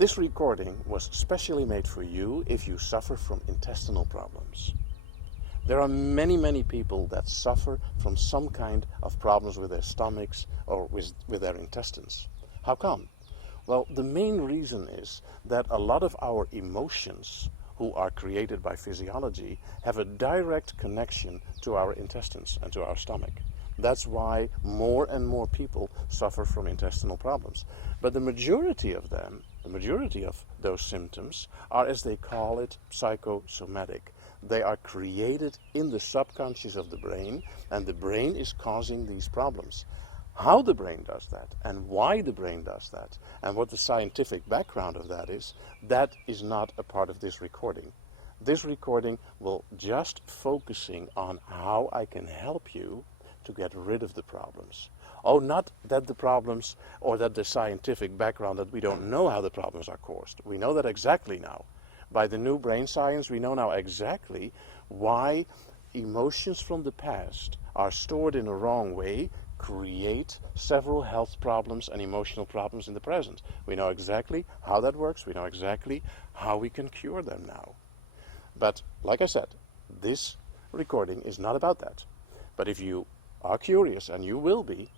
This recording was specially made for you if you suffer from intestinal problems. There are many people that suffer from some kind of problems with their stomachs or with their intestines. How come? Well, the main reason is that a lot of our emotions, who are created by physiology, have a direct connection to our intestines and to our stomach. That's why more and more people suffer from intestinal problems. But the majority of those symptoms are, as they call it, psychosomatic. They are created in the subconscious of the brain, and the brain is causing these problems. How the brain does that, and why the brain does that, and what the scientific background of that is not a part of this recording. This recording will just focusing on how I can help you to get rid of the problems. Oh, not that the problems or that the scientific background, that we don't know how the problems are caused. We know that exactly now. By the new brain science, we know now exactly why emotions from the past are stored in a wrong way, create several health problems and emotional problems in the present. We know exactly how that works. We know exactly how we can cure them now. But, like I said, this recording is not about that. But if you are curious, and you will be,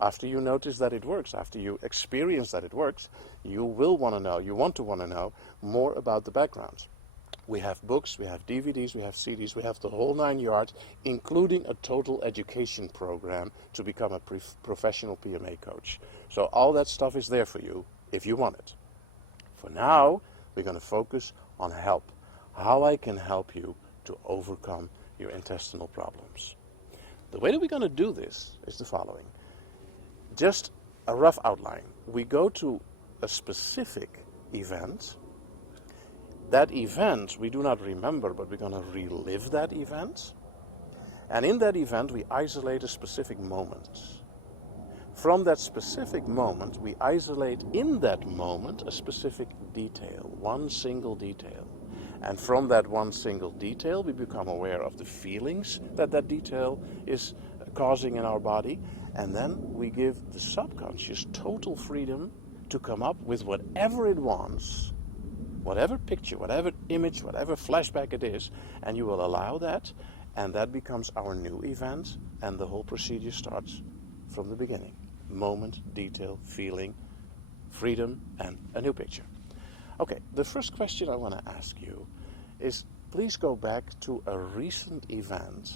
after you notice that it works, after you experience that it works, you want to want to know more about the background. We have books, we have DVDs, we have CDs, we have the whole 9 yards, including a total education program to become a professional PMA coach. So all that stuff is there for you if you want it. For now, we're going to focus on help. How I can help you to overcome your intestinal problems. The way that we're going to do this is the following. Just a rough outline. We go to a specific event. That event we do not remember, but we're going to relive that event. And in that event, we isolate a specific moment. From that specific moment, we isolate in that moment a specific detail, one single detail. And from that one single detail, we become aware of the feelings that detail is causing in our body. And then we give the subconscious total freedom to come up with whatever it wants, whatever picture, whatever image, whatever flashback it is, and you will allow that, and that becomes our new event, and the whole procedure starts from the beginning. Moment, detail, feeling, freedom, and a new picture. Okay, the first question I want to ask you is, please go back to a recent event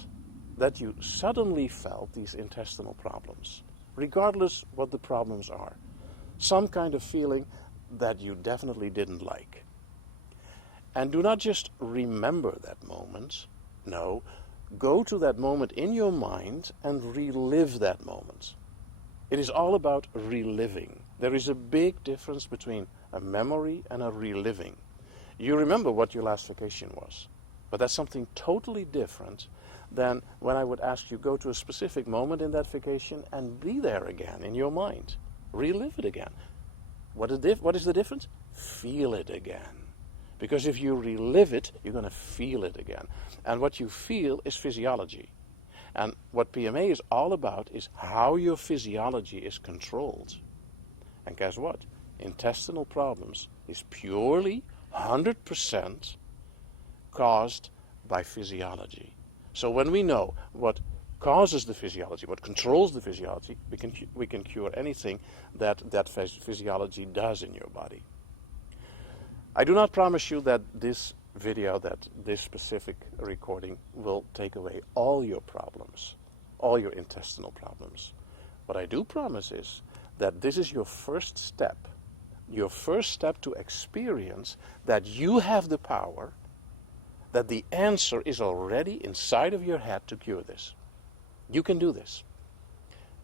that you suddenly felt these intestinal problems, regardless what the problems are. Some kind of feeling that you definitely didn't like. And do not just remember that moment. No, go to that moment in your mind and relive that moment. It is all about reliving. There is a big difference between a memory and a reliving. You remember what your last vacation was, but that's something totally different than when I would ask you go to a specific moment in that vacation and be there again in your mind. Relive it again. What is the difference? Feel it again. Because if you relive it, you're going to feel it again. And what you feel is physiology. And what PMA is all about is how your physiology is controlled. And guess what? Intestinal problems is purely 100% caused by physiology. So when we know what causes the physiology, what controls the physiology, we can cure anything that physiology does in your body. I do not promise you that this video, that this specific recording will take away all your problems, all your intestinal problems. What I do promise is that this is your first step to experience that you have the power, that the answer is already inside of your head to cure this. You can do this.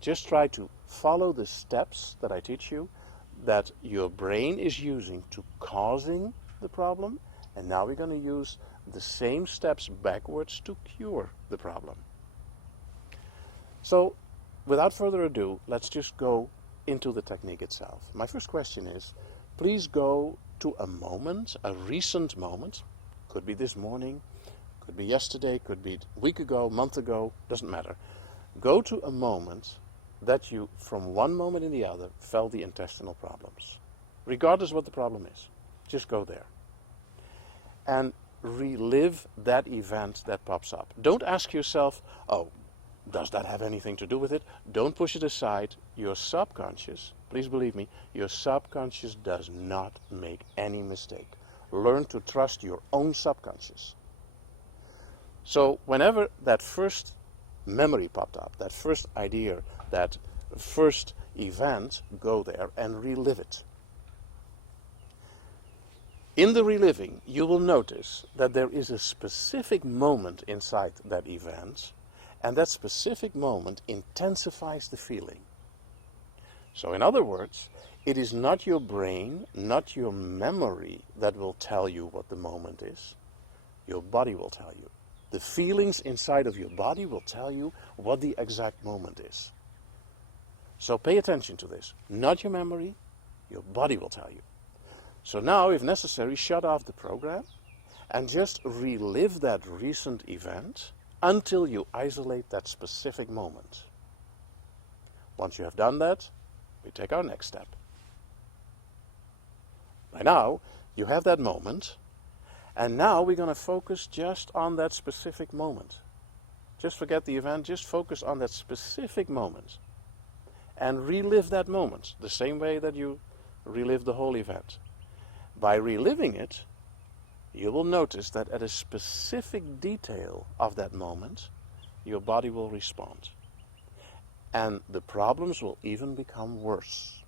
Just try to follow the steps that I teach you, that your brain is using to causing the problem, and now we're going to use the same steps backwards to cure the problem. So, without further ado, let's just go into the technique itself. My first question is, please go to a moment, a recent moment. Could be this morning, could be yesterday, could be a week ago, month ago, doesn't matter. Go to a moment that you, from one moment in the other, felt the intestinal problems. regardless of what the problem is. Just go there. And relive that event that pops up. Don't ask yourself, oh, does that have anything to do with it? Don't push it aside. Your subconscious, please believe me, your subconscious does not make any mistake. Learn to trust your own subconscious. So whenever that first memory popped up, that first idea, that first event, go there and relive it. In the reliving, you will notice that there is a specific moment inside that event, and that specific moment intensifies the feeling. So in other words, it is not your brain, not your memory that will tell you what the moment is. Your body will tell you. The feelings inside of your body will tell you what the exact moment is. So pay attention to this. Not your memory, your body will tell you. So now, if necessary, shut off the program and just relive that recent event until you isolate that specific moment. Once you have done that, we take our next step. By now, you have that moment, and now we're going to focus just on that specific moment. Just forget the event, just focus on that specific moment. And relive that moment, the same way that you relive the whole event. By reliving it, you will notice that at a specific detail of that moment, your body will respond. And the problems will even become worse.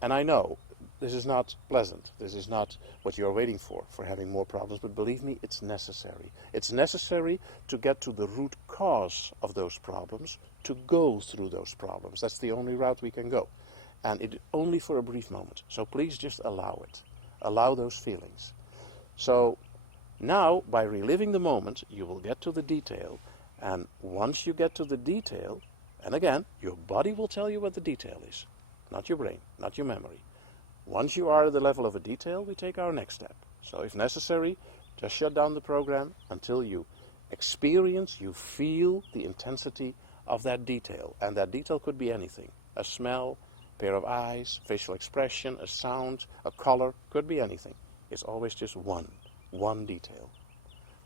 And I know, this is not pleasant. This is not what you're waiting for having more problems. But believe me, it's necessary. It's necessary to get to the root cause of those problems, to go through those problems. That's the only route we can go. And it only for a brief moment. So please just allow it. Allow those feelings. So now, by reliving the moment, you will get to the detail. And once you get to the detail, and again, your body will tell you what the detail is. Not your brain, not your memory. Once you are at the level of a detail, we take our next step. So if necessary, just shut down the program until you experience, you feel the intensity of that detail. And that detail could be anything. A smell, pair of eyes, facial expression, a sound, a color, could be anything. It's always just one detail.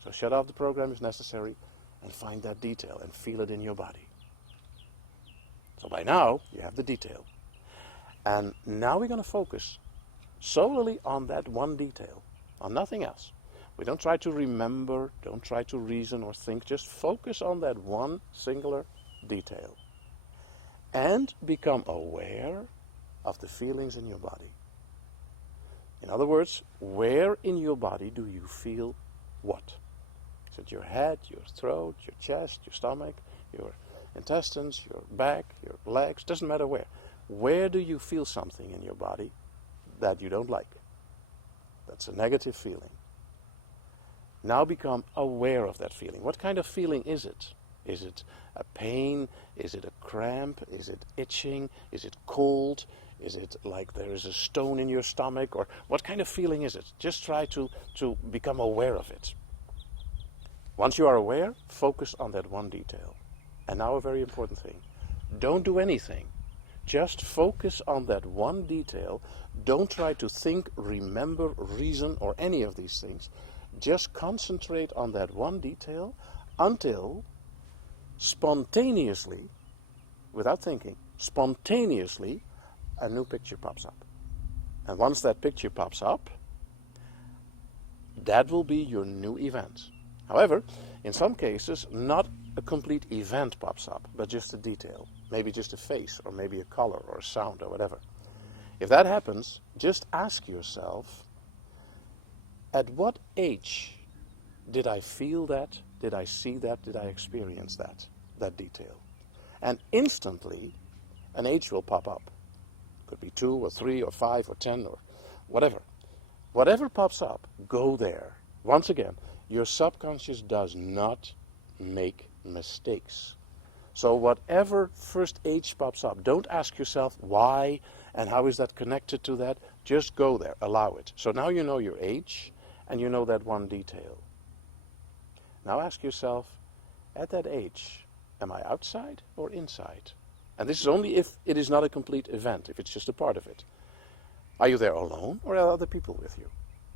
So shut off the program if necessary and find that detail and feel it in your body. So by now, you have the detail. And now we're going to focus solely on that one detail, on nothing else. We don't try to remember, don't try to reason or think, just focus on that one singular detail. And become aware of the feelings in your body. In other words, where in your body do you feel what? Is it your head, your throat, your chest, your stomach, your intestines, your back, your legs? Doesn't matter where. Where do you feel something in your body that you don't like? That's a negative feeling. Now become aware of that feeling. What kind of feeling is it? Is it a pain? Is it a cramp? Is it itching? Is it cold? Is it like there is a stone in your stomach? Or what kind of feeling is it? Just try to become aware of it. Once you are aware, focus on that one detail. And now a very important thing. Don't do anything. Just focus on that one detail. Don't try to think, remember, reason, or any of these things. Just concentrate on that one detail until spontaneously, without thinking, spontaneously, a new picture pops up. And once that picture pops up, that will be your new event. However, in some cases, not a complete event pops up, but just a detail. Maybe just a face, or maybe a color, or a sound, or whatever. If that happens, just ask yourself, at what age did I feel that? Did I see that? Did I experience that detail? And instantly, an age will pop up. Could be 2 or 3 or 5 or 10 or whatever. Whatever pops up, go there. Once again, your subconscious does not make mistakes. So whatever first age pops up, don't ask yourself why and how is that connected to that. Just go there, allow it. So now you know your age and you know that one detail. Now ask yourself, at that age, am I outside or inside? And this is only if it is not a complete event, if it's just a part of it. Are you there alone, or are other people with you?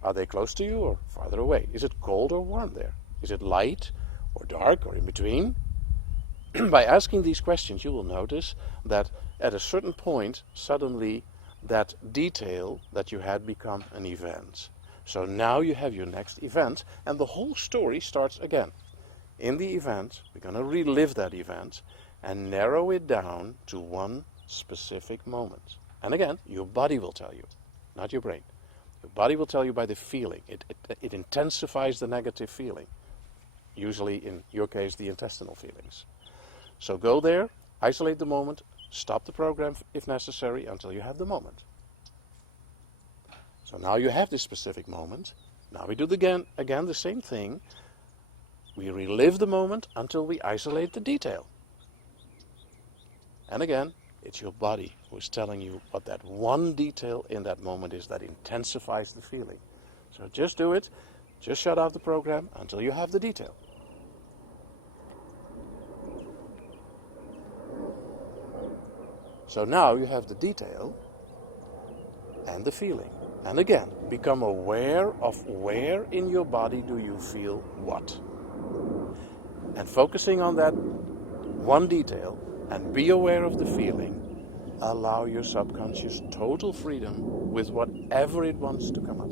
Are they close to you or farther away? Is it cold or warm there? Is it light or dark or in between? By asking these questions, you will notice that at a certain point, suddenly that detail that you had become an event. So now you have your next event, and the whole story starts again. In the event, we're going to relive that event and narrow it down to one specific moment. And again, your body will tell you, not your brain. Your body will tell you by the feeling. It intensifies the negative feeling. Usually, in your case, the intestinal feelings. So go there, isolate the moment, stop the program if necessary until you have the moment. So now you have this specific moment. Now we do again the same thing. We relive the moment until we isolate the detail. And again, it's your body who's telling you what that one detail in that moment is that intensifies the feeling. So just do it. Just shut off the program until you have the detail. So now you have the detail and the feeling. And again, become aware of where in your body do you feel what. And focusing on that one detail and be aware of the feeling, allow your subconscious total freedom with whatever it wants to come up.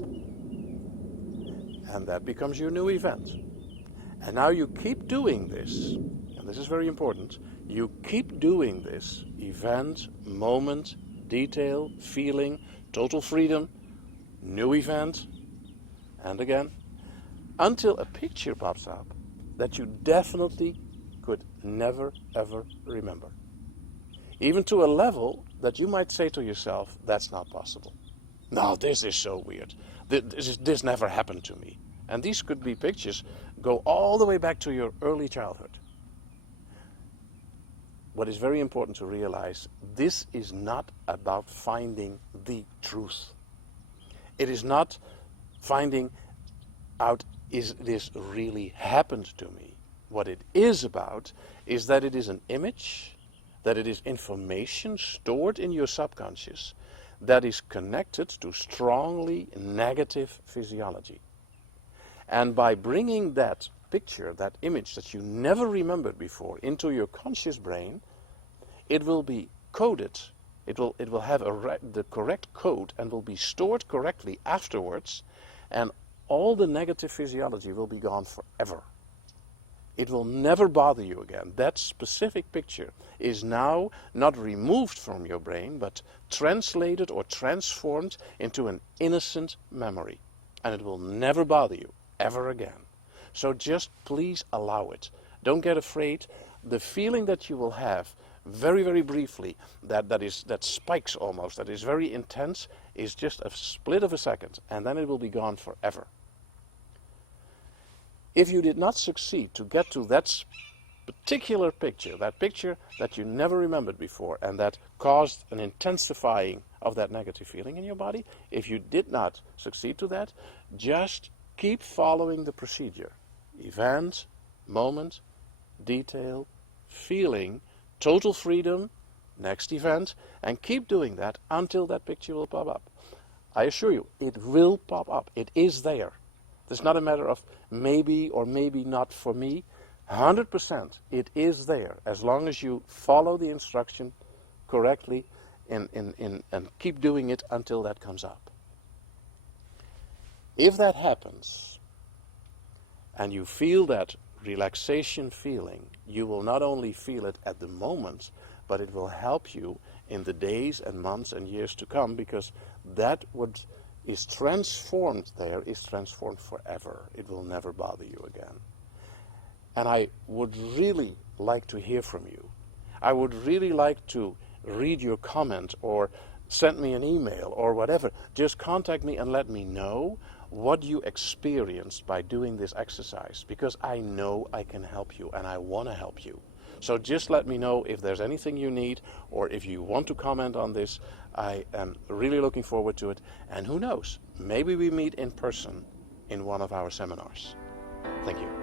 And that becomes your new event. And now you keep doing this, and this is very important, you keep doing this event, moment, detail, feeling, total freedom, new event, and again, until a picture pops up that you definitely could never ever remember. Even to a level that you might say to yourself, that's not possible. No, this is so weird. This never happened to me. And these could be pictures go all the way back to your early childhood. What is very important to realize, this is not about finding the truth. It is not finding out, is this really happened to me? What it is about is that it is an image, that it is information stored in your subconscious that is connected to strongly negative physiology. And by bringing that picture, that image that you never remembered before into your conscious brain, it will be coded. It will have the correct code and will be stored correctly afterwards, and all the negative physiology will be gone forever. It will never bother you again. That specific picture is now not removed from your brain, but translated or transformed into an innocent memory. And it will never bother you, ever again. So just please allow it. Don't get afraid. The feeling that you will have, very, very briefly, that spikes almost, that is very intense, is just a split of a second, and then it will be gone forever. If you did not succeed to get to that particular picture that you never remembered before and that caused an intensifying of that negative feeling in your body, if you did not succeed to that, just keep following the procedure. Event, moment, detail, feeling, total freedom, next event, and keep doing that until that picture will pop up. I assure you, it will pop up. It is there. It's not a matter of maybe or maybe not for me. 100% it is there as long as you follow the instruction correctly and keep doing it until that comes up. If that happens and you feel that relaxation feeling, you will not only feel it at the moment, but it will help you in the days and months and years to come, because that what is transformed there is transformed forever. It will never bother you again. And I would really like to hear from you. I would really like to read your comment or send me an email or whatever. Just contact me and let me know what you experienced by doing this exercise, because I know I can help you and I want to help you. So just let me know if there's anything you need, or if you want to comment on this. I am really looking forward to it. And who knows, maybe we meet in person in one of our seminars. Thank you.